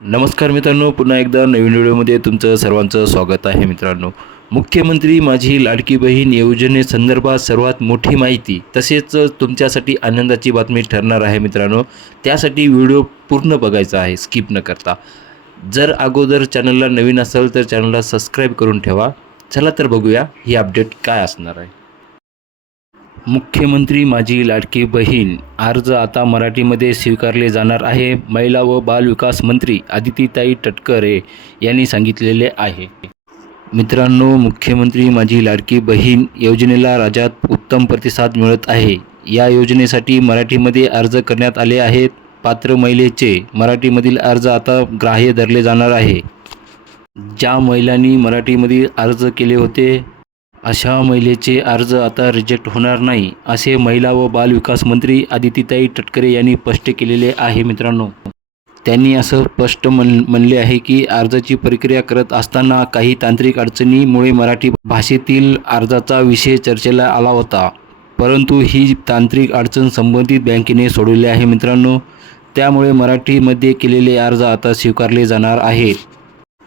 नमस्कार मित्रांनो पुन्हा एकदा नवीन व्हिडिओमध्ये तुमचं सर्वांचं स्वागत आहे मित्रांनो. मुख्यमंत्री माझी लाडकी बहीण योजनेसंदर्भात सर्वात मोठी माहिती तसेच तुमच्यासाठी आनंदाची बातमी ठरणार आहे मित्रांनो. त्यासाठी व्हिडिओ पूर्ण बघायचा आहे स्किप न करता. जर अगोदर चॅनलला नवीन असेल तर चॅनलला सबस्क्राईब करून ठेवा. चला तर बघूया ही अपडेट काय असणार आहे. मुख्यमंत्री माझी लाडकी बहीण अर्ज आता मराठीमध्ये स्वीकारले जाणार आहे. महिला व बालविकास मंत्री आदितीताई तटकरे यांनी सांगितलेले आहे. मित्रांनो मुख्यमंत्री माझी लाडकी बहीण योजनेला राज्यात उत्तम प्रतिसाद मिळत आहे. या योजनेसाठी मराठीमध्ये अर्ज करण्यात आले आहेत. पात्र महिलेचे मराठीमधील अर्ज आता ग्राह्य धरले जाणार आहे. ज्या महिलांनी मराठीमध्ये अर्ज केले होते अशा महिलेचे अर्ज आता रिजेक्ट होणार नाही असे महिला व बालविकास मंत्री आदितीताई तटकरे यांनी स्पष्ट केलेले आहे मित्रांनो. त्यांनी असं स्पष्ट म्हण म्हणले आहे की अर्जाची प्रक्रिया करत असताना काही तांत्रिक अडचणीमुळे मराठी भाषेतील अर्जाचा विषय चर्चेला आला होता. परंतु ही तांत्रिक अडचण संबंधित बँकेने सोडवली आहे मित्रांनो. त्यामुळे मराठीमध्ये केलेले अर्ज आता स्वीकारले जाणार आहेत.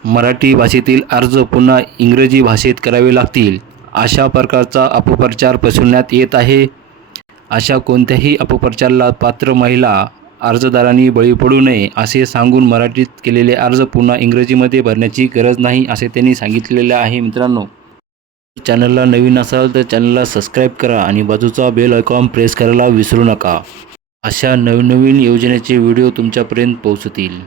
मराठी भाषेतील अर्ज पुन्हा इंग्रजी भाषेत करावे लागतील. अशा प्रकारचा अपप्रचार पसरवण्यात येत आहे. अशा कोणत्याही अपप्रचाराला पात्र महिला अर्जदारांनी बळी पडू नये असे सांगून मराठीत केलेले अर्ज पुन्हा इंग्रजीमध्ये भरण्याची गरज नाही असे त्यांनी सांगितलेले आहे. मित्रांनो चॅनलला नवीन असाल तर चॅनलला सबस्क्राईब करा आणि बाजूचा बेल आयकॉन प्रेस करायला विसरू नका. अशा नवनवीन योजनेचे व्हिडिओ तुमच्यापर्यंत पोहोचतील.